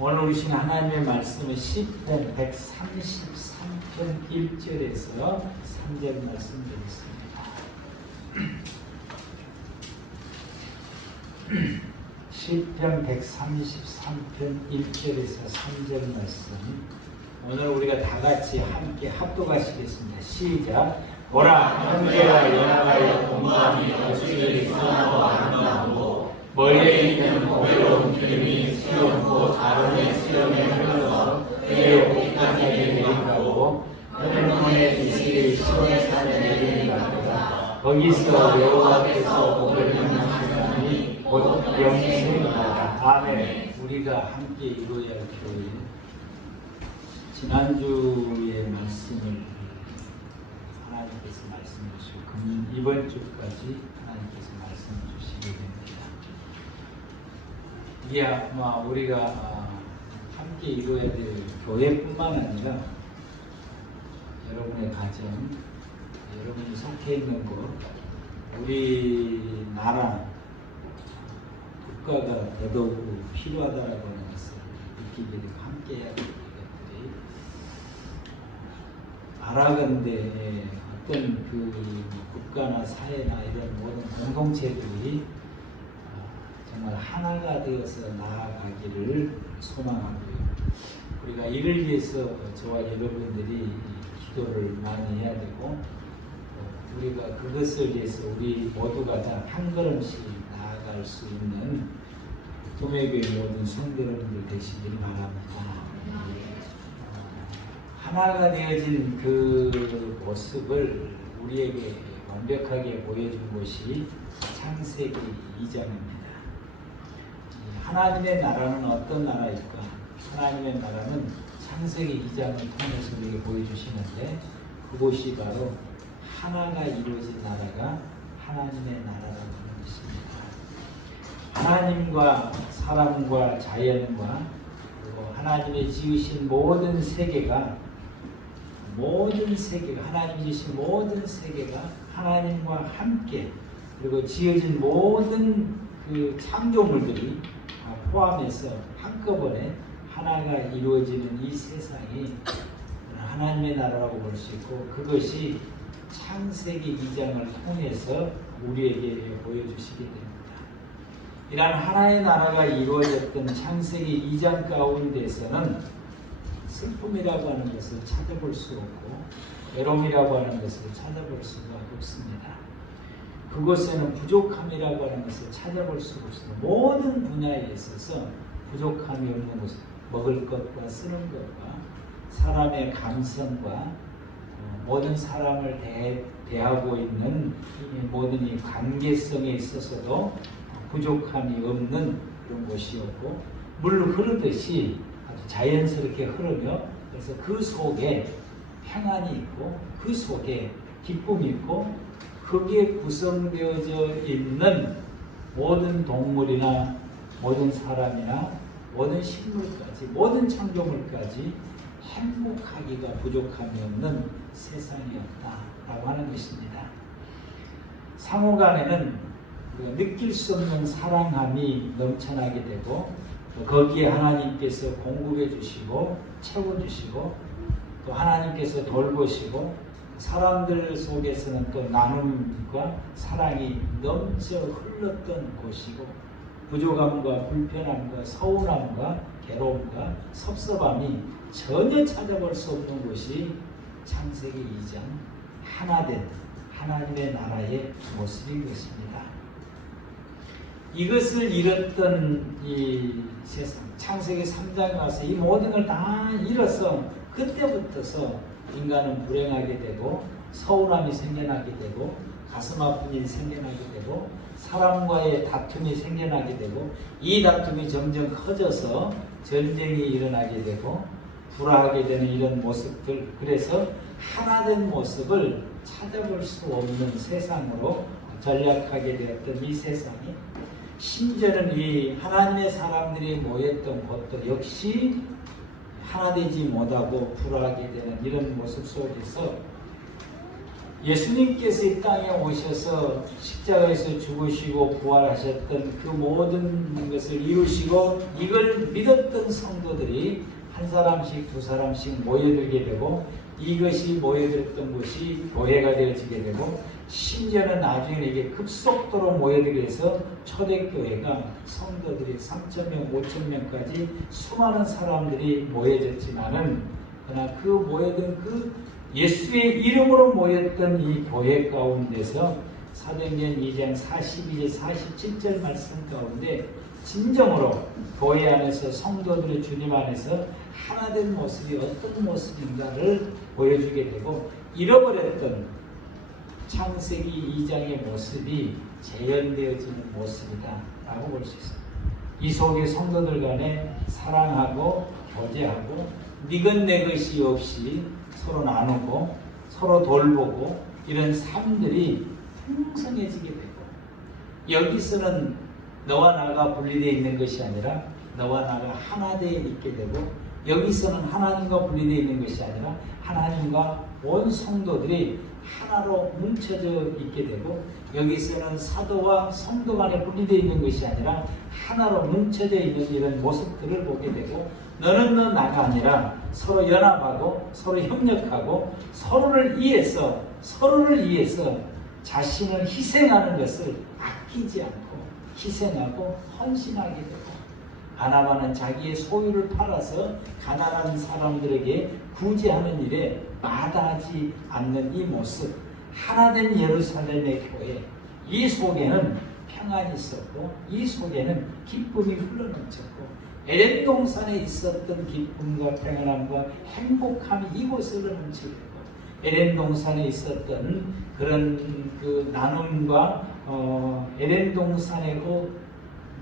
오늘 우리신 하나님의 말씀은 시편 133편 1절에서 3절 말씀 드리겠습니다. 시편 133편 1절에서 3절 말씀, 오늘 우리가 다 같이 함께 합독하시겠습니다. 시작. 보라, 형제가 연합하여 공감이 어찌 선하고 아름다우고 멀리 있는 보배로운 기름이 시온고 아론의 수염에 흘러서 그의 옷까지 내리가고 하늘문의 지식이 시온의 산에 내리니가 거기서 여호와께서 복을 명하시나니 곧 영생이다. 아멘. 우리가 함께 이루어야 할 교회, 지난주의 말씀을 하나님께서 말씀 주시고 이번 주까지 하나님께서 말씀 주시게 됩니다. 이게 아마 우리가 함께 이루어야 될 교회뿐만 아니라 여러분의 가정, 여러분이 속해 있는 곳, 우리나라 국가가 더더욱 필요하다라고 하는 것을 느끼게 되고 함께 해야 될 것들이, 바라건대 어떤 그 국가나 사회나 이런 모든 공동체들이 정말 하나가 되어서 나아가기를 소망하고요. 우리가 이를 위해서 저와 여러분들이 기도를 많이 해야 되고, 우리가 그것을 위해서 우리 모두가 다 한 걸음씩 나아갈 수 있는 도매교회 모든 성도님들 되시길 바랍니다. 하나가 되어진 그 모습을 우리에게 완벽하게 보여준 것이 창세기 2장입니다. 하나님의 나라는 어떤 나라일까? 하나님의 나라는 창세기 2장을 통해서 우리에게 보여주시는데, 그곳이 바로 하나가 이루어진 나라가 하나님의 나라라고 하는 것입니다. 하나님과 사람과 자연과 그리고 하나님의 지으신 모든 세계가 하나님이 지으신 모든 세계가 하나님과 함께, 그리고 지어진 모든 그 창조물들이 포함해서 한꺼번에 하나가 이루어지는 이 세상이 하나님의 나라라고 볼 수 있고, 그것이 창세기 2장을 통해서 우리에게 보여주시게 됩니다. 이러한 하나의 나라가 이루어졌던 창세기 2장 가운데서는 슬픔이라고 하는 것을 찾아볼 수 없고, 외로움이라고 하는 것을 찾아볼 수가 없습니다. 그곳에는 부족함이라고 하는 것을 찾아볼 수가 없습니다. 모든 분야에 있어서 부족함이 없는 곳, 먹을 것과 쓰는 것과 사람의 감성과 모든 사람을 대하고 있는 모든 이 관계성에 있어서도 부족함이 없는 그런 곳이었고, 물 흐르듯이 아주 자연스럽게 흐르며, 그래서 그 속에 평안이 있고 그 속에 기쁨이 있고, 거기에 구성되어져 있는 모든 동물이나 모든 사람이나 모든 식물까지, 모든 창조물까지 행복하기가 부족함이 없는 세상이었다라고 하는 것입니다. 상호간에는 느낄 수 없는 사랑함이 넘쳐나게 되고, 거기에 하나님께서 공급해 주시고 채워주시고, 또 하나님께서 돌보시고, 사람들 속에서는 또 나눔과 사랑이 넘쳐 흘렀던 곳이고, 부족함과 불편함과 서운함과 괴로움과 섭섭함이 전혀 찾아볼 수 없는 곳이 창세기 2장 하나된 하나님의 나라의 모습인 것입니다. 이것을 잃었던 이 세상, 창세기 3장에 와서 이 모든 걸 다 잃어서 그때부터서 인간은 불행하게 되고, 서운함이 생겨나게 되고, 가슴 아픈 일이 생겨나게 되고, 사람과의 다툼이 생겨나게 되고, 이 다툼이 점점 커져서 전쟁이 일어나게 되고 불화하게 되는 이런 모습들, 그래서 하나된 모습을 찾아볼 수 없는 세상으로 전락하게 되었던 이 세상이, 심지어는 이 하나님의 사람들이 모였던 곳도 역시 하나되지 못하고 불화하게 되는 이런 모습 속에서 예수님께서 이 땅에 오셔서 십자가에서 죽으시고 부활하셨던 그 모든 것을 이루시고 이걸 믿었던 성도들이 한 사람씩 두 사람씩 모여들게 되고 이것이 모여들었던 곳이 교회가 되어지게 되고 심지어는 나중에 이게 급속도로 모여들게 해서 초대교회가 성도들이 3,000명, 5,000명까지 수많은 사람들이 모여졌지만은 그러나 그 모여든 그 예수의 이름으로 모였던 이 교회 가운데서 사도행전 2장 42절 47절 말씀 가운데 진정으로 교회 안에서 성도들의 주님 안에서 하나된 모습이 어떤 모습인가를 보여주게 되고 잃어버렸던 창세기 2장의 모습이 재현되어지는 모습이다 라고 볼 수 있습니다. 이 속에 성도들 간에 사랑하고 교제하고 니것 내 것이 없이 서로 나누고 서로 돌보고 이런 삶들이 풍성해지게 되고 여기서는 너와 나가 분리되어 있는 것이 아니라 너와 나가 하나 되어 있게 되고 여기서는 하나님과 분리되어 있는 것이 아니라 하나님과 온 성도들이 하나로 뭉쳐져 있게 되고 여기서는 사도와 성도 간에 분리되어 있는 것이 아니라 하나로 뭉쳐져 있는 이런 모습들을 보게 되고 너는 너 나가 아니라 서로 연합하고 서로 협력하고 서로를 위해서 자신을 희생하는 것을 아끼지 않고 희생하고 헌신하게 되고 바나바는 자기의 소유를 팔아서 가난한 사람들에게 구제하는 일에 마다하지 않는 이 모습 하나된 예루살렘의 교회 이 속에는 평안이 있었고 이 속에는 기쁨이 흘러넘쳤고 에덴 동산에 있었던 기쁨과 평안함과 행복함이 이곳을 흘러넘치게 되고 에덴 동산에 있었던 그런 그 나눔과 에덴 세상의 그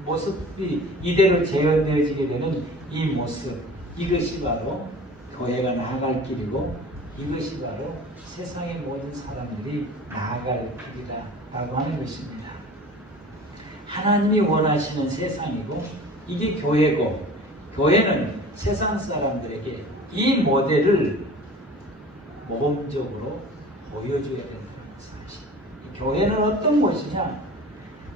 모습이 이대로 재현되어지게 되는 이 모습, 이것이 바로 교회가 나아갈 길이고 이것이 바로 세상의 모든 사람들이 나아갈 길이다 라고 하는 것입니다. 하나님이 원하시는 세상이고 이게 교회고 교회는 세상 사람들에게 이 모델을 모범적으로 보여줘야 된다는 사실. 교회는 어떤 곳이냐?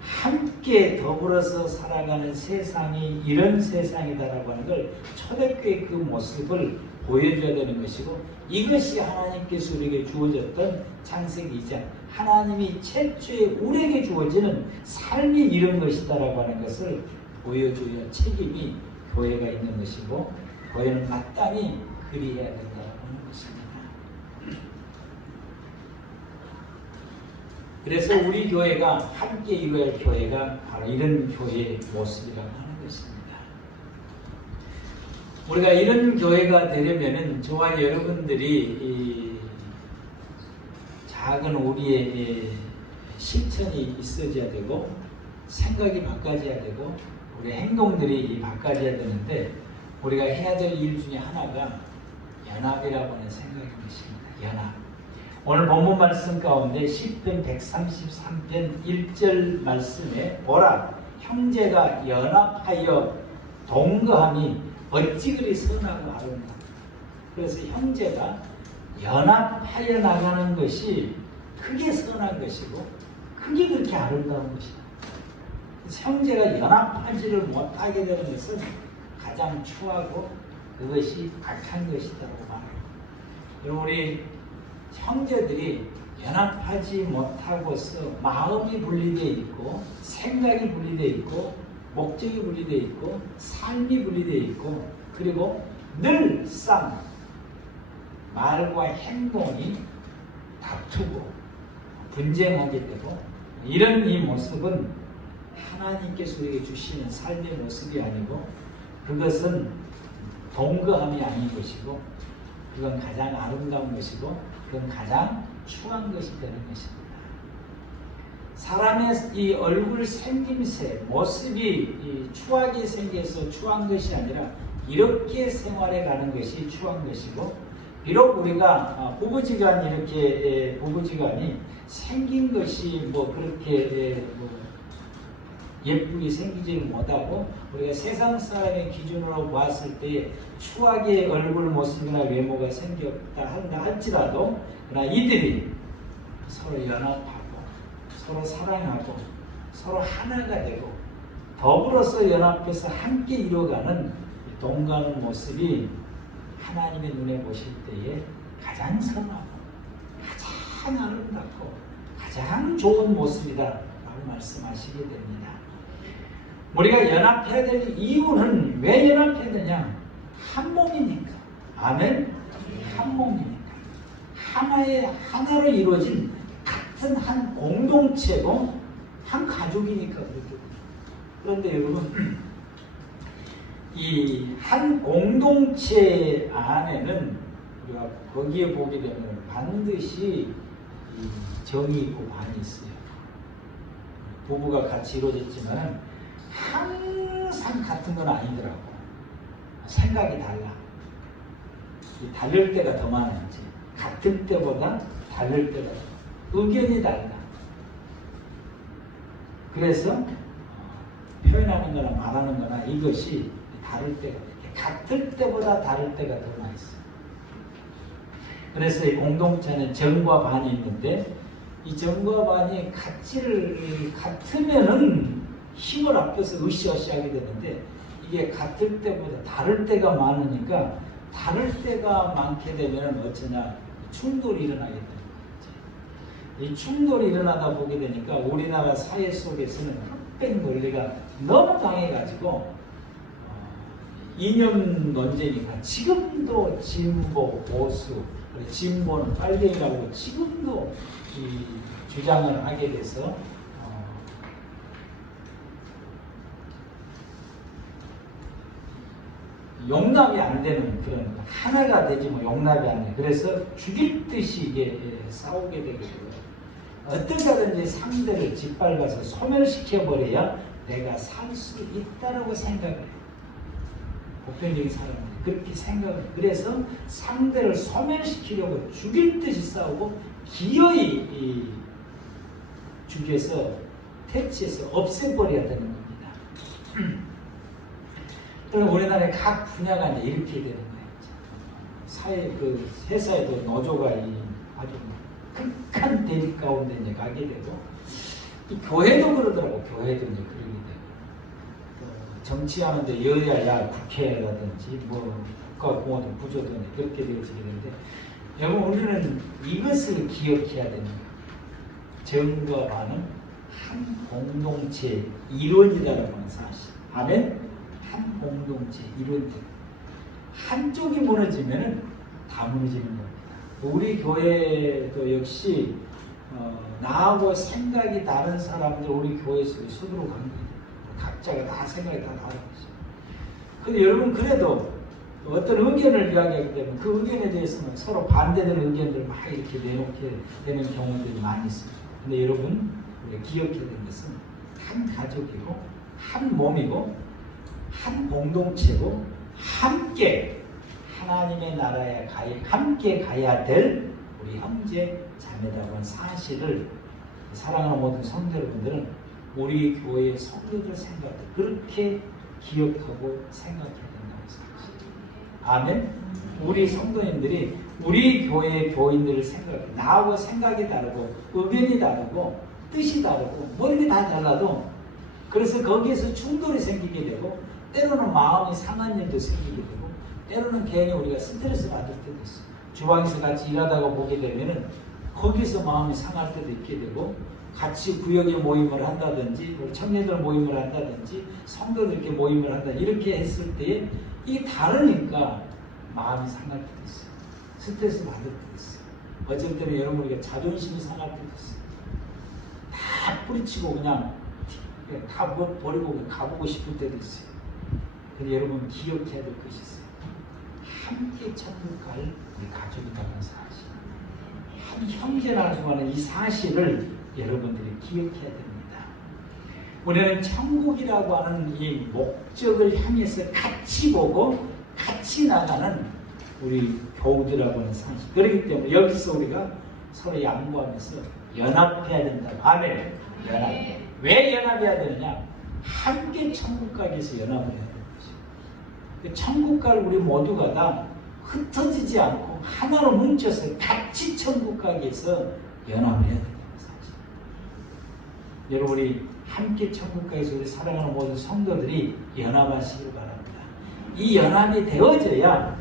함께 더불어서 살아가는 세상이 이런 세상이다라고 하는 걸 초대교회의 그 모습을 보여줘야 되는 것이고 이것이 하나님께서 우리에게 주어졌던 창세기 2장 하나님이 최초에 우리에게 주어지는 삶이 이런 것이다라고 하는 것을 보여줘야 책임이 교회가 있는 것이고 교회는 마땅히 그리해야 된다라고 하는 것입니다. 그래서 우리 교회가 함께 이루어야 할 교회가 바로 이런 교회의 모습이라고 하는 것입니다. 우리가 이런 교회가 되려면은 저와 여러분들이 이 작은 우리의 실천이 있어져야 되고 생각이 바꿔져야 되고 우리 행동들이 바꿔져야 되는데 우리가 해야 될 일 중에 하나가 연합이라고 하는 생각인 것입니다. 연합. 오늘 본문 말씀 가운데 시편 133편 1절 말씀에 보라 형제가 연합하여 동거함이 어찌 그리 선하고 아름다워. 그래서 형제가 연합하여 나가는 것이 크게 선한 것이고 크게 그렇게 아름다운 것이다. 그래서 형제가 연합하지를 못하게 되는 것은 가장 추하고 그것이 악한 것이라고 말해요. 우리 형제들이 연합하지 못하고서 마음이 분리되어 있고 생각이 분리되어 있고 목적이 분리되어 있고 삶이 분리되어 있고 그리고 늘상 말과 행동이 다투고 분쟁하게 되고 이런 이 모습은 하나님께서 우리에게 주시는 삶의 모습이 아니고 그것은 동거함이 아닌 것이고 그건 가장 아름다운 것이고 그건 가장 추한 것이 되는 것입니다. 사람의 이 얼굴 생김새, 모습이 이 추하게 생겨서 추한 것이 아니라 이렇게 생활해 가는 것이 추한 것이고 비록 우리가 부부지간 이렇게 부부지간이 생긴 것이 뭐 그렇게 예쁘게 생기지를 못하고 우리가 세상 사람의 기준으로 봤을 때 추하게 얼굴 모습이나 외모가 생겼다 한다 할지라도 그러나 이들이 서로 연합하고 서로 사랑하고 서로 하나가 되고 더불어서 연합해서 함께 이루어가는 동거하는 모습이 하나님의 눈에 보실 때에 가장 선하고 가장 아름답고 가장 좋은 모습이다 라고 말씀하시게 됩니다. 우리가 연합해야 될 이유는 왜 연합해야 되냐? 한 몸이니까. 아멘? 한 몸이니까. 하나로 이루어진 같은 한 공동체고 한 가족이니까 그렇게. 그런데 여러분, 이 한 공동체 안에는 우리가 거기에 보게 되면 반드시 정이 있고 반이 있어요. 부부가 같이 이루어졌지만 항상 같은 건 아니더라고. 생각이 달라. 다를 때가 더 많았지. 같을 때보다 다를 때가 의견이 달라. 그래서 표현하는 거나 말하는 거나 이것이 다를 때가, 같을 때보다 다를 때가 더 많이 있어요. 그래서 이 공동체는 정과 반이 있는데 이 정과 반이 같으면은 힘을 합해서 으쌰으쌰하게 되는데 이게 같을 때보다 다를 때가 많으니까 다를 때가 많게 되면 어쩌냐 충돌이 일어나게 되는 거죠. 이 충돌이 일어나다 보게 되니까 우리나라 사회 속에서는 흑백 논리가 너무 강해가지고 이념 논쟁이니까 지금도 진보, 보수, 진보는 빨갱이라고 지금도 이 주장을 하게 돼서 용납이 안 되는 그런 하나가 되지 뭐 용납이 안 돼. 그래서 죽일 듯이 이게 싸우게 되게 되고요. 어떻게 하든지 상대를 짓밟아서 소멸시켜 버려야 내가 살 수 있다라고 생각을 해요. 보편적인 사람은 그렇게 생각을. 그래서 상대를 소멸시키려고 죽일 듯이 싸우고 기어이 죽여서 퇴치해서 없애버려야 되는 겁니다. 그럼 우리나라의 각 분야가 이제 이렇게 되는 거예요. 회사에도 노조가 아주 극한 대립 가운데 이제 가게 되고, 이 교회도 그러더라고. 교회도 이제 그러게 되고, 정치하는데 여야야 국회라든지 뭐 국가공화국 구조도 그렇게 되어지게 되는데, 여러분 우리는 이것을 기억해야 됩니다. 정과 반은 한 공동체의 일원이라는 사실. 아멘. 한 공동체 이론들 한쪽이 무너지면 다 무너지는 겁니다. 우리 교회도 역시 나하고 생각이 다른 사람들 우리 교회 속에 수두룩 한 거예요. 각자가 다 생각이 다 다른 거죠. 근데 여러분 그래도 어떤 의견을 이야기하기 때문에 그 의견에 대해서는 서로 반대되는 의견들을 막 이렇게 내놓게 되는 경우들이 많이 있습니다. 근데 여러분 우리가 기억해야 되는 것은 한 가족이고 한 몸이고 한 공동체로 함께 하나님의 나라에 함께 가야 될 우리 형제 자매라는 사실을 사랑하는 모든 성도 여러분들은 우리 교회의 성도들 생각을 그렇게 기억하고 생각해야 된다고 생각합니다. 아멘. 우리 성도님들이 우리 교회의 교인들을 생각해 나하고 생각이 다르고 의견이 다르고 뜻이 다르고 모든 게 다 달라도 그래서 거기에서 충돌이 생기게 되고 때로는 마음이 상한 일도 생기게 되고 때로는 괜히 우리가 스트레스 받을 때도 있어요. 주방에서 같이 일하다가 보게 되면은 거기서 마음이 상할 때도 있게 되고 같이 구역에 모임을 한다든지 청년들 모임을 한다든지 성도들 이렇게 모임을 한다 이렇게 했을 때에 이게 다르니까 마음이 상할 때도 있어요. 스트레스 받을 때도 있어요. 어쩔 때는 여러분 우리가 자존심이 상할 때도 있어요. 다 뿌리치고 그냥 다 버리고 가보고 싶을 때도 있어요. 근데 여러분 기억해야 될 것이 있어요. 함께 천국 갈 우리 가족이라는 사실, 한 형제라고 하는 이 사실을 여러분들이 기억해야 됩니다. 우리는 천국이라고 하는 이 목적을 향해서 같이 보고 같이 나가는 우리 교우들하고 하는 사실. 그렇기 때문에 여기서 우리가 서로 양보하면서 연합해야 된다. 아멘. 연합. 왜 연합해야 되느냐? 함께 천국 가기 위해서 연합을 해야 돼요. 천국 갈 우리 모두가 다 흩어지지 않고 하나로 뭉쳐서 같이 천국 가기 위해서 연합을 해야 된다는 사실. 여러분 우리 함께 천국 가에서 우리 사랑하는 모든 성도들이 연합하시길 바랍니다. 이 연합이 되어져야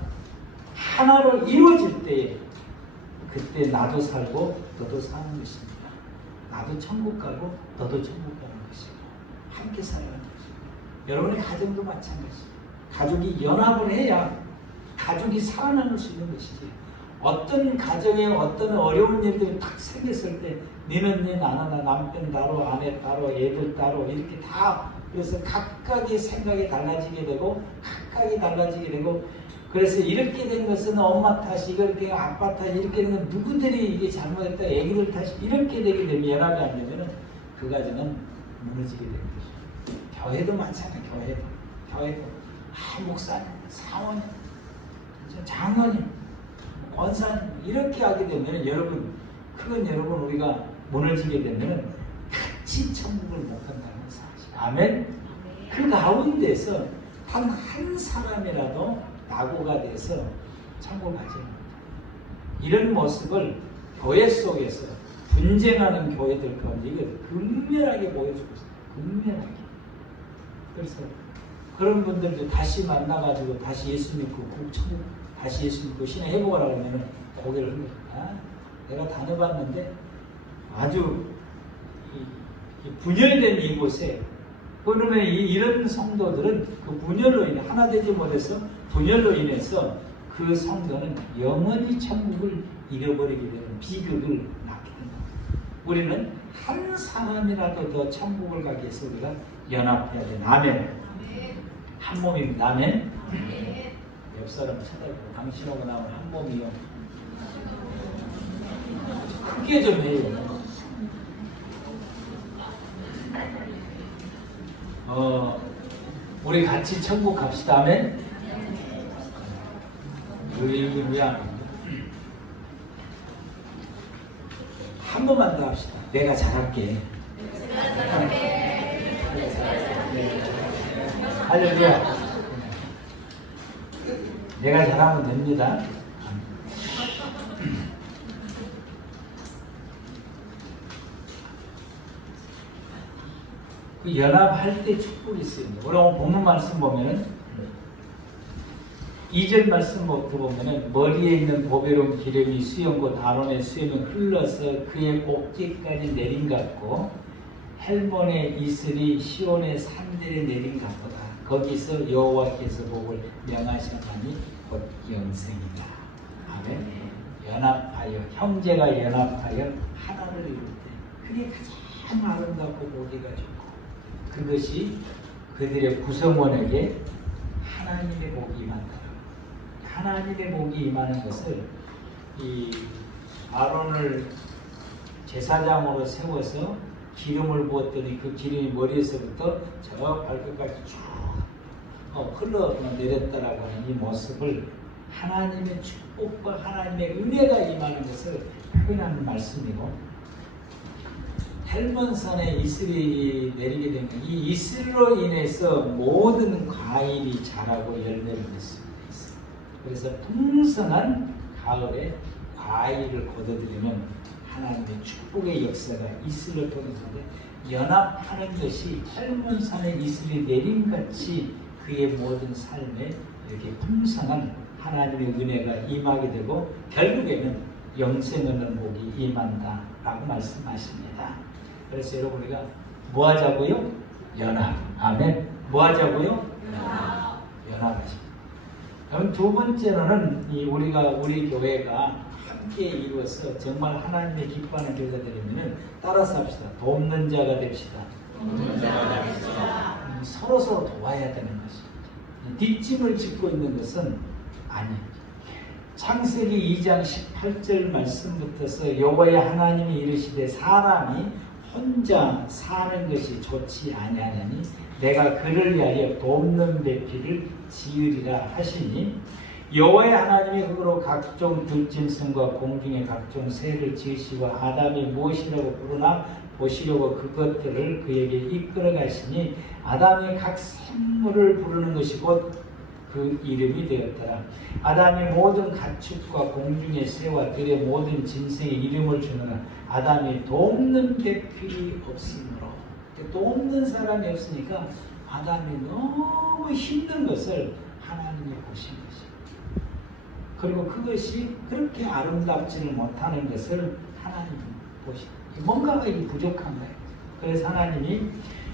하나로 이루어질 때 그때 나도 살고 너도 사는 것입니다. 나도 천국 가고 너도 천국 가는 것이고 함께 살아가는 것이고 여러분의 가정도 마찬가지입니다. 가족이 연합을 해야 가족이 살아남을 수 있는 것이지. 어떤 가정에 어떤 어려운 일들이 딱 생겼을 때 너는 네, 나는 나, 남편 따로, 아내 따로, 애들 따로 이렇게 다 그래서 각각의 생각이 달라지게 되고 각각이 달라지게 되고 그래서 이렇게 된 것은 엄마 탓이 이렇게 아빠 탓이 이렇게 된 건 누구들이 이게 잘못했다 애기들 탓이 이렇게 되게 되면 연합이 안 되면 그 가정은 무너지게 되는 것이죠. 교회도 마찬가지예요. 교회도 목사님, 사모님, 장로님, 권사님 이렇게 하게 되면 여러분 그건 여러분 우리가 무너지게 되면 같이 천국을 못 간다는 사실. 아멘. 그 가운데서 단 한 사람이라도 낙오가 돼서 천국 가지 못합니다. 이런 모습을 교회 속에서 분쟁하는 교회들 가운데 이거 극렬하게 보여주고 있어요. 극렬하게. 그래서 그런 분들도 다시 만나가지고 다시 예수 믿고 천국 다시 예수 믿고 신의 회복을 하려면 고개를 흔들어. 내가 다녀봤는데 아주 분열된 이곳에 그러면 이런 성도들은 그 분열로 인해 하나 되지 못해서 분열로 인해서 그 성도는 영원히 천국을 잃어버리게 되는 비극을 낳게 된다. 우리는 한 사람이라도 더 천국을 가기 위해서 우리가 연합해야 되는 아멘. 한 몸입니다. 아멘. 옆 사람 쳐다보고 당신하고 나면 한 몸이요. 크게 좀 해요. 우리 같이 천국 갑시다. 아멘. 할렐루야. 한 번만 더 합시다. 내가 잘할게. 할렐루야. 내가 잘하면 됩니다. 그 연합할 때 축복이 있습니다. 우리 오늘 본문 말씀 보면은 2절 말씀부터 보면은 머리에 있는 보배로운 기름이 수염과 아론의 수염이 흘러서 그의 어깨까지 내린 같고 헬몬의 이슬이 시온의 산들에 내린 같보다 거기서 여호와께서 복을 명하시나니 곧 영생이다. 아멘. 연합하여 형제가 연합하여 하나를 이룰 때 그게 가장 아름답고 보기가 좋고 그것이 그들의 구성원에게 하나님의 복이 임한다. 하나님의 복이 임하는 것을 이 아론을 제사장으로 세워서 기름을 부었더니 그 기름이 머리에서부터 저 발끝까지 쭉 흘러 내렸다라고 하는 이 모습을 하나님의 축복과 하나님의 은혜가 임하는 것을 표현하는 말씀이고 헬몬산에 이슬이 내리게 되면 이 이슬로 인해서 모든 과일이 자라고 열매를 맺습니다. 그래서 풍성한 가을에 과일을 거둬들이는 하나님의 축복의 역사가 이슬을 통해서인데 연합하는 것이 헬몬산에 이슬이 내림같이 그의 모든 삶에 이렇게 풍성한 하나님의 은혜가 임하게 되고 결국에는 영생 얻는 복이 임한다라고 말씀하십니다. 그래서 여러분 우리가 뭐 하자고요? 연합. 아멘. 뭐 하자고요? 연합하십니다. 그럼 두 번째로는 우리 교회가 함께 이루어서 정말 하나님의 기뻐하는 교회가 되려면 따라서 합시다. 돕는 자가 됩시다. 서로 도와야 되는 것입니다. 뒷짐을 짓고 있는 것은 아니에요. 창세기 2장 18절 말씀부터서 여호와의 하나님이 이르시되 사람이 혼자 사는 것이 좋지 아니하나니 내가 그를 위하여 돕는 배필을 지으리라 하시니 여호와의 하나님이 흙으로 각종 들짐승과 공중의 각종 새를 지으시고 아담이 무엇이라고 부르나 보시려고 그것들을 그에게 이끌어 가시니 아담이 각 생물을 부르는 것이 곧 그 이름이 되었더라. 아담이 모든 가축과 공중의 새와 들의 모든 짐승의 이름을 주느라 아담이 돕는 배필이 없으므로. 돕는 사람이 없으니까 아담이 너무 힘든 것을 하나님이 보신 것이에요. 그리고 그것이 그렇게 아름답지를 못하는 것을 하나님이 보시고 뭔가가 부족한 거예요. 그래서 하나님이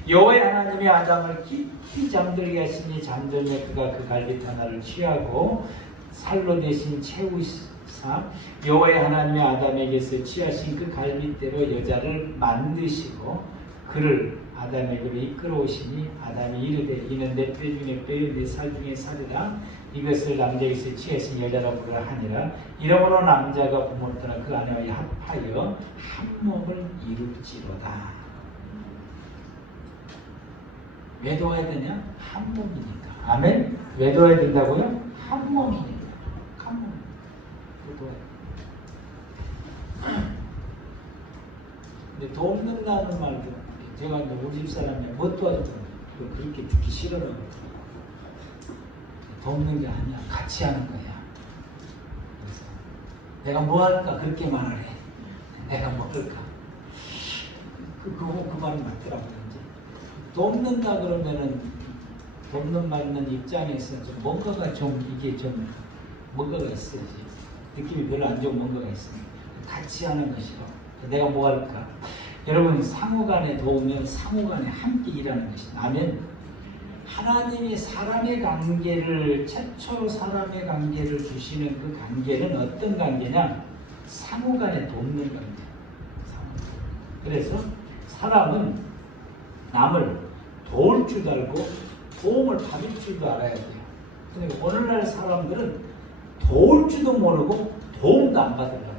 여호와 하나님이 아담을 깊이 잠들게 하시니 잠들며 그가 그 갈빗 하나를 취하고 살로 대신 채우사 여호와 하나님이 아담에게서 취하신 그 갈빗대로 여자를 만드시고 그를 아담에게로 이끌어 오시니 아담이 이르되 이는 내 뼈 중에 뼈요 내 살 중에 살이라 이것을 남자에게서 취하신 여자라고 부르라 하니라. 이러므로 남자가 부모를 떠나 그 아내와 합하여 한 몸을 이룰지로다. 왜 도와야 되냐? 한 몸이니까. 아멘? 왜 도와야 된다고요? 한 몸이니까. 한 몸. 근데 돕는다는 말도 제가 우리 집 사람이 못 도와준다고 그렇게 듣기 싫어라고. 돕는 게 아니야. 같이 하는 거야. 그래서 내가 뭐 할까? 그렇게 말하래. 내가 먹을까? 그 말이 맞더라고요. 돕는다 그러면은 돕는 받는 입장에서 좀 뭔가가 이게 좀 뭔가가 있어야지. 느낌이 별로 안 좋은 뭔가가 있어요. 같이 하는 것이고 내가 뭐 할까? 여러분 상호간에 도우면 상호간에 함께 일하는 것이다. 아멘. 하나님이 사람의 관계를 최초로 사람의 관계를 주시는 그 관계는 어떤 관계냐? 상호간에 돕는 관계. 그래서 사람은 남을 도울 줄도 알고 도움을 받을 줄도 알아야 돼요. 근데 오늘날 사람들은 도울 줄도 모르고 도움도 안 받으려고 해요.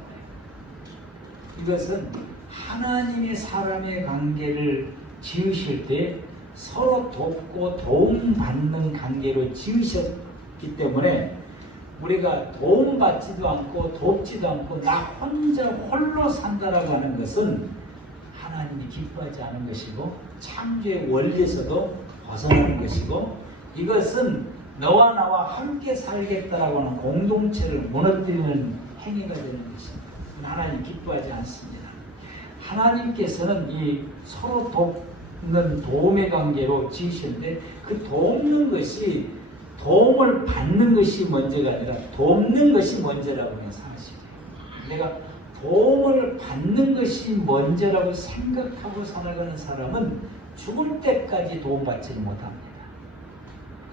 이것은 하나님이 사람의 관계를 지으실 때 서로 돕고 도움받는 관계로 지으셨기 때문에 우리가 도움받지도 않고 돕지도 않고 나 혼자 홀로 산다라고 하는 것은 하나님이 기뻐하지 않은 것이고 창조의 원리에서도 벗어나는 것이고 이것은 너와 나와 함께 살겠다라고 하는 공동체를 무너뜨리는 행위가 되는 것입니다. 하나님 기뻐하지 않습니다. 하나님께서는 이 서로 돕는 도움의 관계로 지으시는데 그 돕는 것이 도움을 받는 것이 먼저가 아니라 돕는 것이 먼저라고 생각하시고 내가 도움을 받는 것이 먼저라고 생각하고 살아가는 사람은 죽을 때까지 도움받지를 못합니다.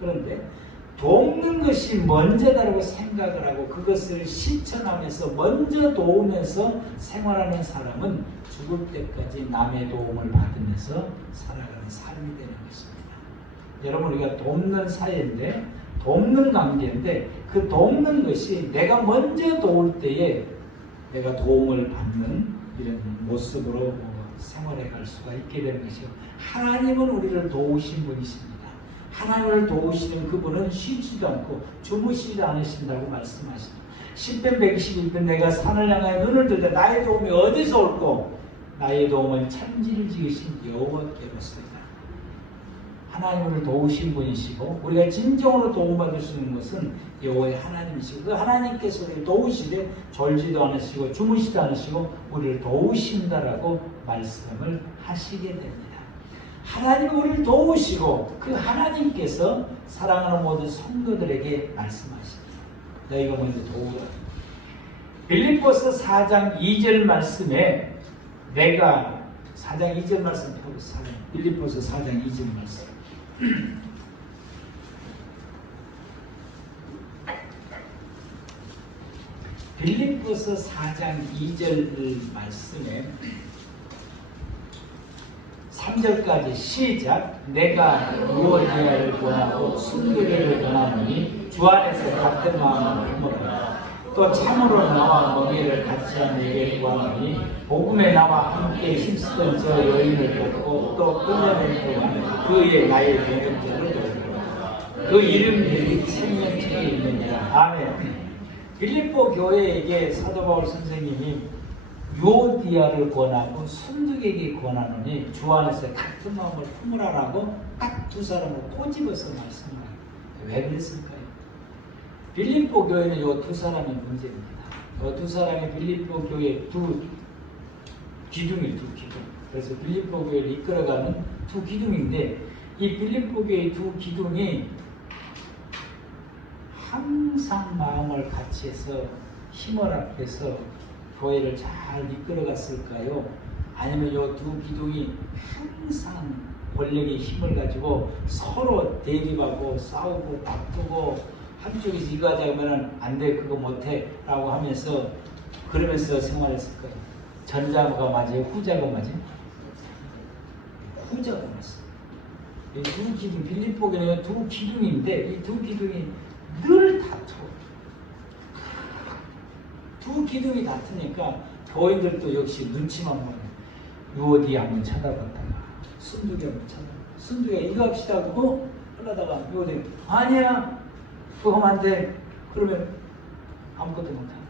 그런데 돕는 것이 먼저다라고 생각을 하고 그것을 실천하면서 먼저 도우면서 생활하는 사람은 죽을 때까지 남의 도움을 받으면서 살아가는 삶이 되는 것입니다. 여러분 우리가 돕는 사이인데 돕는 관계인데 그 돕는 것이 내가 먼저 도울 때에 내가 도움을 받는 이런 모습으로 생활해 갈 수가 있게 되는 것이요. 하나님은 우리를 도우신 분이십니다. 하나님을 도우시는 그분은 쉬지도 않고 주무시지도 않으신다고 말씀하십니다. 10편 121편 내가 산을 향하여 눈을 들 때 나의 도움이 어디서 올꼬 나의 도움은 천지를 지으신 여호와께로소이다. 하나님을 도우신 분이시고 우리가 진정으로 도움받을 수 있는 것은 여호와의 하나님이시고 그 하나님께서 우리를 도우시되 졸지도 않으시고 주무시지도 않으시고 우리를 도우신다라고 말씀을 하시게 됩니다. 하나님은 우리를 도우시고 그 하나님께서 사랑하는 모든 성도들에게 말씀하십니다. 너희가 먼저 도우라. 빌립보서 4장 2절 말씀에 내가 4장 2절 말씀 펴보세요. 빌립보서 4장 2절 말씀. 빌립보서 4장 2절 말씀에 3절까지 시작. 내가 유오디아를 권하고 순교를 권하노니 주 안에서 같은 마음을 품으라. 또 참으로 나와 먹이를 같이 한 내게 구하노니 복음에 나와 함께 힘쓰던 저 여인을 돕고 또 끌려낸 동안 그의 나의 동역자를 돕고 그 이름들이 생명책에 있느니라. 아멘. 빌립보 교회에게 사도 바울 선생님이 유오디아를 권하고 순득에게 권하노니 주 안에서 같은 마음을 품으라라고 딱 두 사람을 꼬집어서 말씀을 해요. 왜 그랬을까요? 빌립보 교회는 이 두 사람의 문제입니다. 이 두 사람의 빌립보 교회 두 기둥이 두 기둥. 그래서 빌립보 교회를 이끌어가는 두 기둥인데 이 빌립보 교회의 두 기둥이 항상 마음을 같이 해서 힘을 합해서 교회를 잘 이끌어갔을까요? 아니면 이 두 기둥이 항상 권력의 힘을 가지고 서로 대립하고 싸우고 다투고 한쪽에서 이거 하자 하면 안 돼, 그거 못해 라고 하면서 그러면서 생활했을까요? 전자가 맞아요? 후자가 맞아요? 후자가 맞습니다. 이 두 기둥, 빌립보 교회는 두 기둥인데 이 두 기둥이 늘 다투고 두 기둥이 다투니까 교인들도 역시 눈치만 보네. 유어디 한번 쳐다봤다가 순두기 한번 쳐다봤다가 순두기가 이거 합시다 하고 하려다가 유어디 아니야 그거 하면 안 돼. 그러면 아무것도 못하네.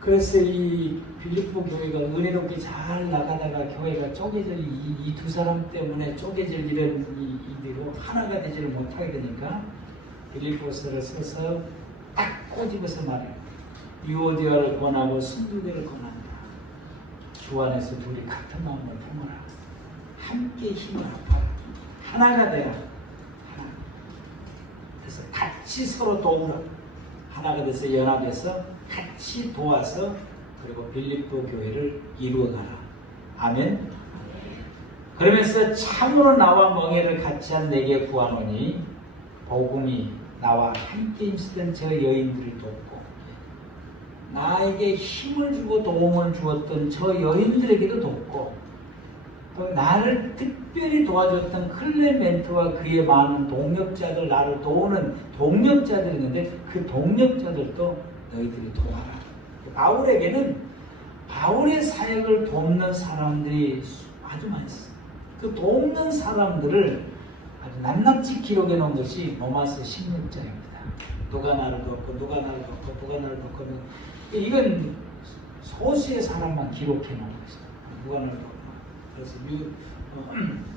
그래서 이 빌립보 교회가 은혜롭게 잘 나가다가 교회가 쪼개질 이 두 사람 때문에 쪼개질 이런 일이고 하나가 되지를 못하게 되니까 빌립보서를 써서 딱 꼬집어서 말해요. 유오디아를 권하고 순두기를 권한다. 주 안에서 둘이 같은 마음을 품어라. 함께 힘을 합하라. 하나가 돼야 하나. 그래서 같이 서로 도우라. 하나가 돼서 연합해서 같이 도와서 그리고 빌립보 교회를 이루어가라. 아멘. 그러면서 참으로 나와 멍에를 같이 한 내게 구하노니 복음이 나와 함께 힘쓰던 저 여인들을 돕고 나에게 힘을 주고 도움을 주었던 저 여인들에게도 돕고 또 나를 특별히 도와줬던 클레멘트와 그의 많은 동력자들, 나를 도우는 동력자들이 있는데 그 동력자들도 너희들이 도와라. 바울에게는 바울의 사역을 돕는 사람들이 아주 많습니다. 그 돕는 사람들을 아주 낱낱이 기록해 놓은 것이 로마서 16장입니다. 누가 나를 돕고 누가 나를 돕고 누가 나를 돕고 이건 소수의 사람만 기록해 놓은 것이다. 누가 나를 돕고 그래서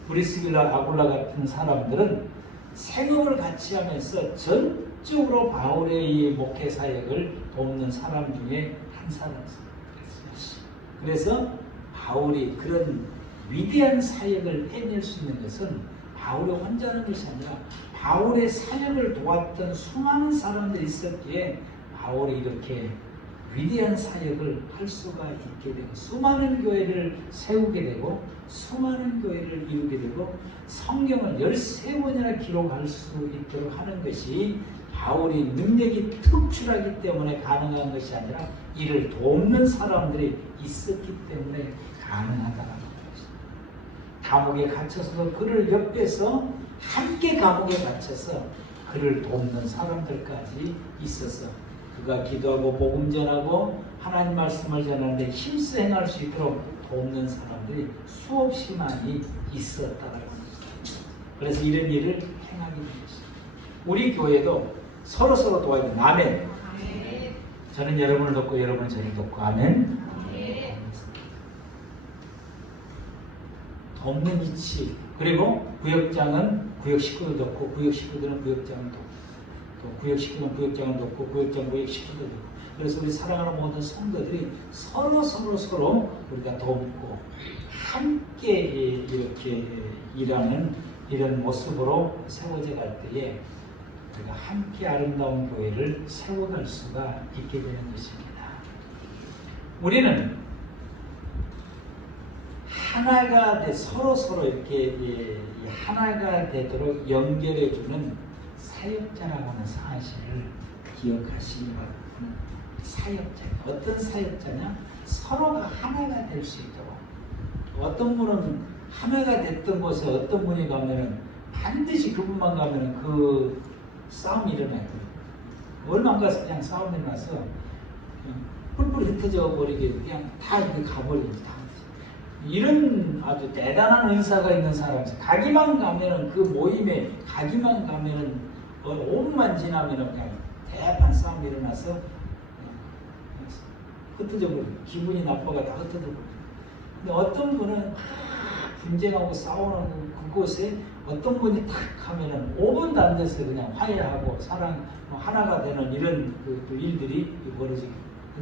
브리스길라 아굴라 같은 사람들은 생업을 같이 하면서 전적으로 바울의 이 목회 사역을 돕는 사람 중에 한 사람이었습니다. 그래서 바울이 그런 위대한 사역을 해낼 수 있는 것은 바울이 혼자 하는 것이 아니라 바울의 사역을 도왔던 수많은 사람들이 있었기에 바울이 이렇게 위대한 사역을 할 수가 있게 되고 수많은 교회를 세우게 되고 수많은 교회를 이루게 되고 성경을 13번이나 기록할 수 있도록 하는 것이 바울이 능력이 특출하기 때문에 가능한 것이 아니라 이를 돕는 사람들이 있었기 때문에 가능하다는 것입니다. 감옥에 갇혀서도 그를 옆에서 함께 감옥에 갇혀서 그를 돕는 사람들까지 있어서 그가 기도하고 복음 전하고 하나님 말씀을 전하는데 힘써 행할 수 있도록 돕는 사람들이 수없이 많이 있었다라는 것입니다. 그래서 이런 일을 행하게 된 것입니다. 우리 교회도 서로 도와야 됩니다. 아멘. 저는 여러분을 돕고 여러분은 저를 돕고 아멘. 돕는 이치. 그리고 구역장은 구역 식구를 돕고 구역 식구들은 구역장을 돕고 또 구역 식구는 구역장을 돕고 구역장 구역 식구들 돕고 그래서 우리 사랑하는 모든 성도들이 서로 우리가 돕고 함께 이렇게 일하는 이런 모습으로 세워져 갈 때에 우리가 함께 아름다운 교회를 세워갈 수가 있게 되는 것입니다. 우리는 하나가 돼 서로 이렇게 하나가 되도록 연결해주는 사역자라고 하는 사실을 기억하시기 바랍니다. 사역자. 어떤 사역자냐? 서로가 하나가 될 수 있도록. 어떤 분은 하나가 됐던 곳에 어떤 분이 가면은 반드시 그분만 가면은 그 싸움이 일어나요. 얼마 안 가서 그냥 싸움이 일어나서 뿔뿔이 흩어져 버리게 그냥 다 이렇게 가버리지. 이런 아주 대단한 의사가 있는 사람이 가기만 가면은 그 모임에 가기만 가면은 온만 지나면은 그냥 대판 싸움이 일어나서 흩어져 버려. 기분이 나빠가 다 흩어져 버려. 근데 어떤 분은 분쟁하고 싸우는 그곳에 어떤 분이 탁 하면은 5분도 안 돼서 그냥 화해하고 사랑 하나가 되는 이런 그 일들이 벌어지고,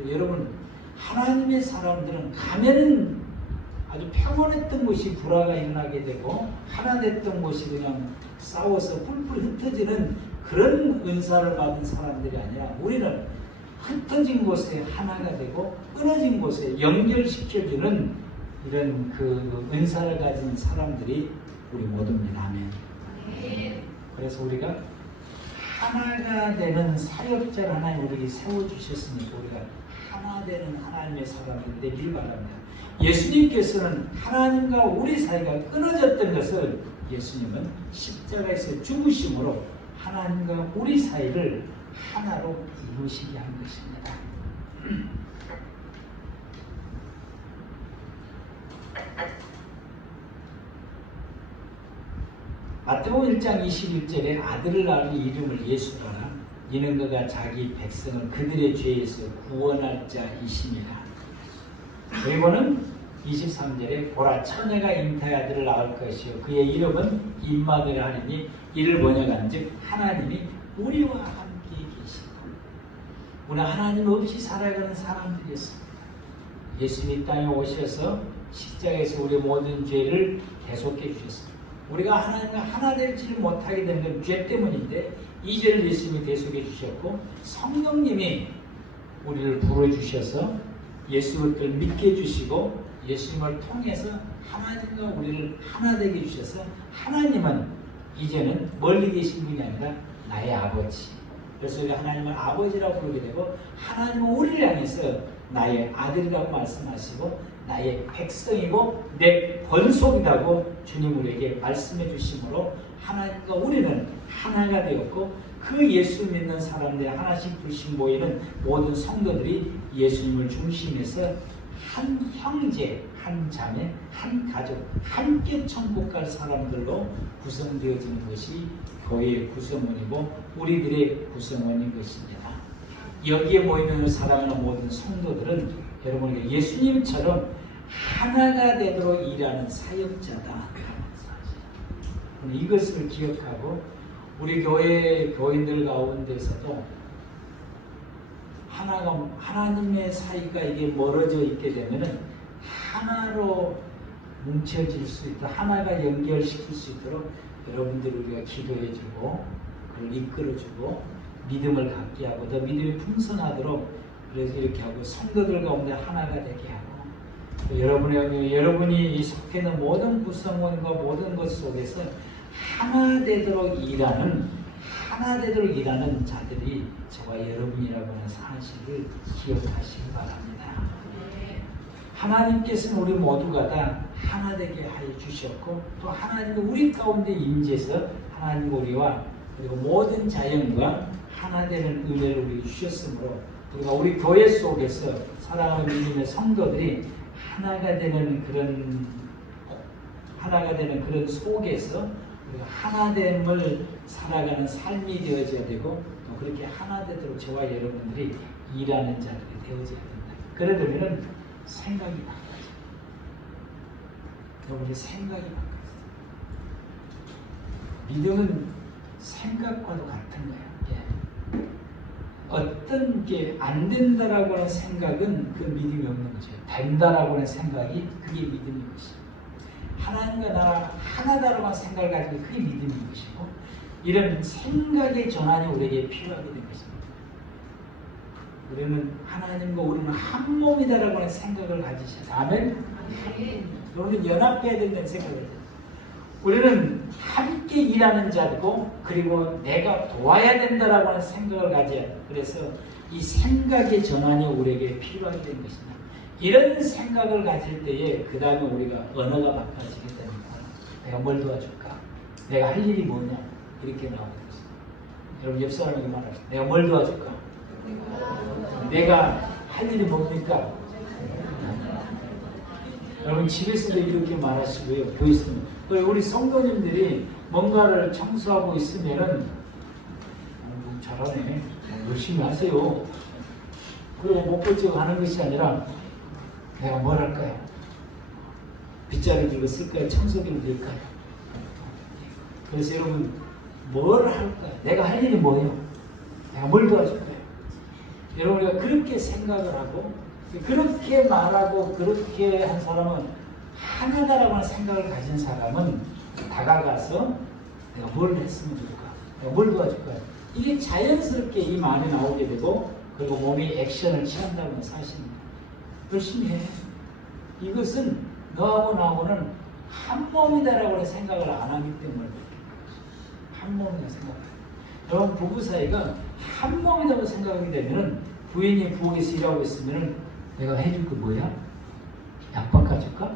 여러분 하나님의 사람들은 가면은 아주 평온했던 곳이 불화가 일어나게 되고 하나 됐던 곳이 그냥 싸워서 뿔뿔 흩어지는 그런 은사를 받은 사람들이 아니라 우리는 흩어진 곳에 하나가 되고 끊어진 곳에 연결시켜주는 이런 그 은사를 가진 사람들이 우리 모두입니다. 아멘. 그래서 우리가 하나가 되는 사역자를 하나님 우리에게 세워주셨으니까 우리가 하나 되는 하나님의 사람들이 되길 바랍니다. 예수님께서는 하나님과 우리 사이가 끊어졌던 것을 예수님은 십자가에서 죽으심으로 하나님과 우리 사이를 하나로 이루시게 한 것입니다. 마태복음 1장 21절에 아들을 낳을 이름을 예수라. 이는 그가 자기 백성을 그들의 죄에서 구원할 자이심이라. 그리고는 23절에 보라 처녀가 잉타의 아들을 낳을 것이요 그의 이름은 임마누엘 하리니 이를 번역한즉 하나님이 우리와 함께 계시고. 우리는 하나님 없이 살아가는 사람들이었습니다. 예수님이 땅에 오셔서 십자가에서 우리의 모든 죄를 대속해 주셨습니다. 우리가 하나님과 하나 되지를 못하게 되는 건 죄 때문인데 이 죄를 예수님이 대속해 주셨고 성령님이 우리를 불러주셔서 예수를 믿게 해주시고 예수님을 통해서 하나님과 우리를 하나 되게 해주셔서 하나님은 이제는 멀리 계신 분이 아니라 나의 아버지. 그래서 우리가 하나님을 아버지라고 부르게 되고 하나님은 우리를 향해서 나의 아들이라고 말씀하시고 나의 백성이고 내 권속이라고 주님 우리에게 말씀해 주심으로 하나님과 우리는 하나가 되었고 그 예수 믿는 사람들 하나씩 둘씩 모이는 모든 성도들이 예수님을 중심해서 한 형제, 한 자매, 한 가족, 함께 천국 갈 사람들로 구성되어지는 것이 교회의 구성원이고 우리들의 구성원인 것입니다. 여기에 모이는 사랑하는 모든 성도들은 여러분에게 예수님처럼 하나가 되도록 일하는 사역자다. 이것을 기억하고 우리 교회 교인들 가운데서도 하나님의 사이가 이게 멀어져 있게 되면은 하나로 뭉쳐질 수 있다. 하나가 연결시킬 수 있도록 여러분들 우리가 기도해주고 그걸 이끌어주고 믿음을 갖게 하고 더 믿음이 풍성하도록 그래서 이렇게 하고 성도들 가운데 하나가 되게 하고 여러분이 이 속해 있는 모든 구성원과 모든 것 속에서 하나 되도록 일하는 자들이 저와 여러분이라고 하는 사실을 기억하시기 바랍니다. 하나님께서는 우리 모두가 다 하나 되게 하여 주셨고 또 하나님이 우리 가운데 임재해서 하나님 우리와 그리고 모든 자연과 하나 되는 은혜를 우리에게 주셨으므로 우리가 우리 교회 속에서 사랑하는 믿음의 성도들이 하나가 되는 그런 속에서 우리가 하나됨을 살아가는 삶이 되어져야 되고 또 그렇게 하나 되도록 저와 여러분들이 일하는 자들이 되어져야 된다. 그러려면 생각이 바뀌어져. 여러분의 생각이 바뀌어져. 믿음은 생각과도 같은 거야. 어떤 게 안 된다라고 하는 생각은 그 믿음이 없는 거죠. 된다라고 하는 생각이 그게 믿음인 것이죠. 하나님과 나라 하나다라고 하는 생각을 가지고 그게 믿음인 것이고 이런 생각의 전환이 우리에게 필요하게 된 것입니다. 우리는 하나님과 우리는 한 몸이다라고 하는 생각을 가지셔야 아멘? 우리는 연합해야 된다는 생각을 해요. 우리는 함께 일하는 자고 그리고 내가 도와야 된다라고 하는 생각을 가져야 해요. 그래서 이 생각의 전환이 우리에게 필요하게 된 것입니다. 이런 생각을 가질 때에 그 다음에 우리가 언어가 바꿔지게 됩니다. 내가 뭘 도와줄까? 내가 할 일이 뭐냐? 이렇게 나오게 됐습니다. 여러분 옆 사람에게 말합시다. 내가 뭘 도와줄까? 내가 할 일이 뭡니까? 여러분 집에서도 이렇게 말하시고요. 교회에서도 우리 성도님들이 뭔가를 청소하고 있으면은 잘하네. 열심히 하세요. 그리고 못 고치고 하는 것이 아니라 내가 뭘 할까요? 빗자루 들고 쓸까요? 청소기를 들까요? 그래서 여러분 뭘 할까요? 내가 할 일이 뭐예요? 내가 뭘 도와줄 거예요? 여러분 우리가 그렇게 생각을 하고 그렇게 말하고 그렇게 한 사람은 하나다라고 하는 생각을 가진 사람은 다가가서 내가 뭘 했으면 좋을까? 내가 뭘 도와줄까? 이게 자연스럽게 이 말이 나오게 되고 그리고 몸이 액션을 취한다는 사실입니다. 열심히 해. 이것은 너하고 나하고는 한 몸이다라고 하는 생각을 안 하기 때문에 한 몸이라고 생각해요. 여러분 부부 사이가 한 몸이라고 생각하게 되면 부인이 부엌에서 일하고 있으면 내가 해줄 거 뭐야? 약 바꿔줄까?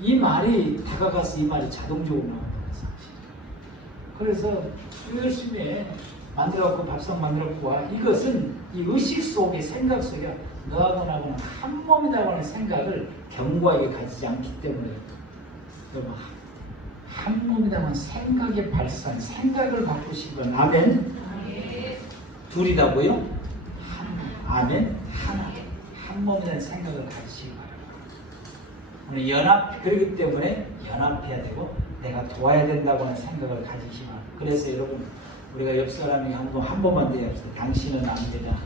이 말이 다가가서 이 말이 자동적으로 나온다는 사실. 그래서 열심히 해. 만들어갖고 밥상 만들어갖고 와. 이것은 이 의식 속에 생각 속에 너하고 나하고는 한 몸이라고 하는 생각을 견고하게 가지지 않기 때문에 여러분 한 몸이라고 하는 생각의 발산, 생각을 바꾸시면 아멘. 둘이다고요? 아멘. 하나. 한 몸이라는 생각을 가지시기 바랍니다. 우리 그렇기 때문에 연합해야 되고 내가 도와야 된다고 하는 생각을 가지시기 바랍니다. 그래서 여러분 우리가 옆 사람이 한 번만 대합시다. 당신은 압니다.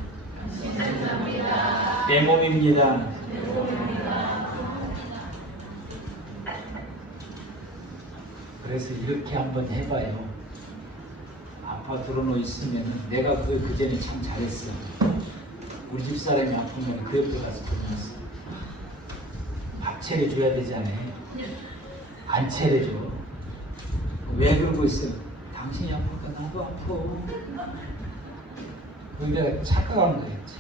내 몸입니다. 그래서 이렇게 한번 해봐요. 아빠 들어놓 있으면 내가 그 전에 참 잘했어. 우리 집 사람이 아프면 그 옆에 가서 들어놨어. 밥 차려줘야 되잖아요. 안 차려줘. 왜 그러고 있어? 당신이 아프니까 나도 아파. 내가 착각한 거였지.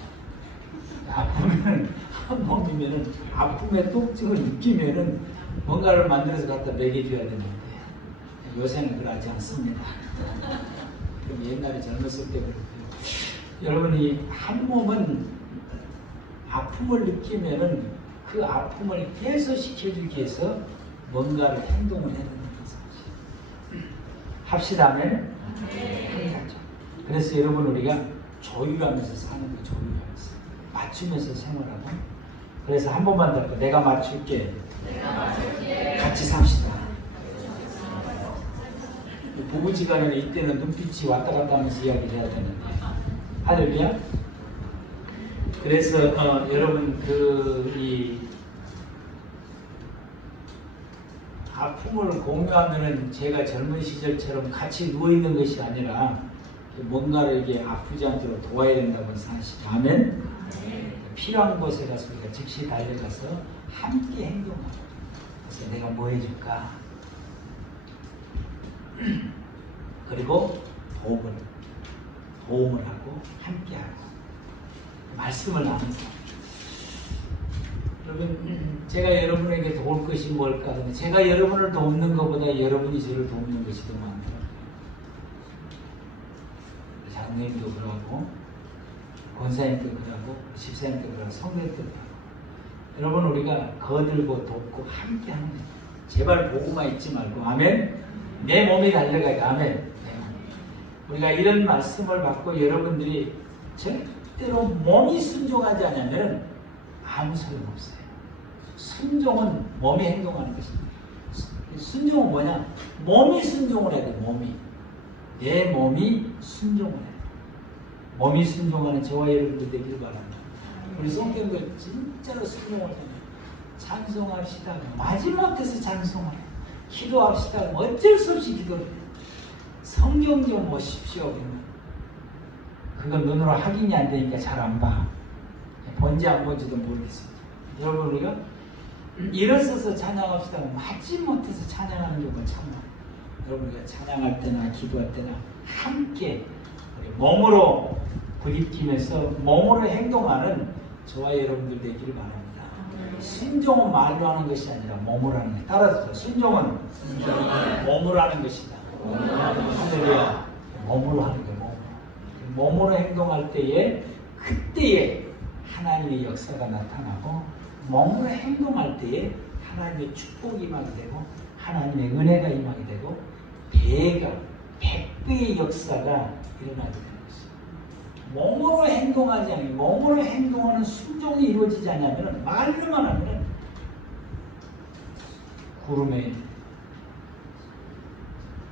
아프면 한 몸이면은 아픔의 통증을 느끼면은 뭔가를 만들어서 갖다 먹여줘야 되는데 요새는 그러지 않습니다. 그럼 옛날에 젊었을 때 그랬고요. 여러분이 한 몸은 아픔을 느끼면은 그 아픔을 해소시켜주기 위해서 뭔가를 행동을 해야 된다는 사실. 합시다면 행하죠. 그래서 여러분 우리가 조율하면서 사는 거 조율하면서 맞추면서 생활하고 그래서 한 번만 더 내가 맞출게. 같이 삽시다. 부부지간에는 이때는 눈빛이 왔다 갔다 하면서 이야기를 해야 되는데 할렐루야. 그래서 여러분 이 아픔을 공유하면은 제가 젊은 시절처럼 같이 누워 있는 것이 아니라 뭔가를 이게 아프지 않도록 도와야 된다고 사실. 아멘. 필요한 곳에 가서 우리가 즉시 달려가서 함께 행동하고. 그래서 내가 뭐 해줄까? 그리고 도움을 하고 함께하고 말씀을 나누고. 여러분 제가 여러분에게 도울 것이 뭘까? 제가 여러분을 돕는 것보다 여러분이 저를 돕는 것이 더 많더라고요. 장로님도 그러고 권사님도 그러고 집사님도 그러고 성도님도 그러고 여러분 우리가 거들고 돕고 함께하는 거예요. 제발 보고만 있지 말고 아멘. 내 몸이 달려가야 아멘. 우리가 이런 말씀을 받고 여러분들이 절대로 몸이 순종하지 않으면 아무 소용없어요. 순종은 몸이 행동하는 것입니다. 순종은 뭐냐? 몸이 순종을 해야 돼. 내 몸이 순종을 해야 돼. 몸이 순종하는 저와 여러분들 되길 바랍니다. 우리 성경들 진짜로 순종을 해요. 찬송합시다. 마지못해서 찬송을 해요. 기도합시다. 어쩔 수 없이 기도를 해요. 성경 좀 보십시오. 그건 눈으로 확인이 안 되니까 잘 안 봐. 본지 안 본지도 모르겠습니다. 여러분 우리가 일어서서 찬양합시다. 마지못해서 찬양하는 경우가 참 많아요. 여러분 우리가 찬양할 때나 기도할 때나 함께 몸으로 부딪히면서 몸으로 행동하는 저와 여러분들 되기를 바랍니다. 순종은 말로 하는 것이 아니라 몸으로 하는 거예요. 따라서 순종은 몸으로 하는 것이다. 할렐루야. 몸으로 하는 거예요. 몸으로 행동할 때에 그때에 하나님의 역사가 나타나고 몸으로 행동할 때에 하나님의 축복이 임하게 되고 하나님의 은혜가 임하게 되고 배가 100배의 역사가 일어나게 되는 것입니다. 몸으로 행동하지 않으면 몸으로 행동하는 순종이 이루어지지 않으면 말로만 하면 구름에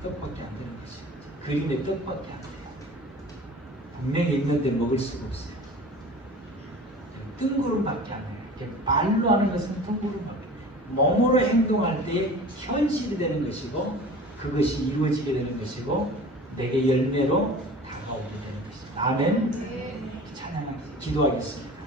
떡밖에 안 되는 것이죠. 그림의 떡밖에 안 돼요. 분명히 있는데 먹을 수가 없어요. 뜬구름밖에 안 해요. 말로 하는 것은 뜬구름밖에. 몸으로 행동할 때 현실이 되는 것이고 그것이 이루어지게 되는 것이고 내게 열매로 다가오게 되는 것입니다. 아멘. 찬양하겠습니다. 기도하겠습니다.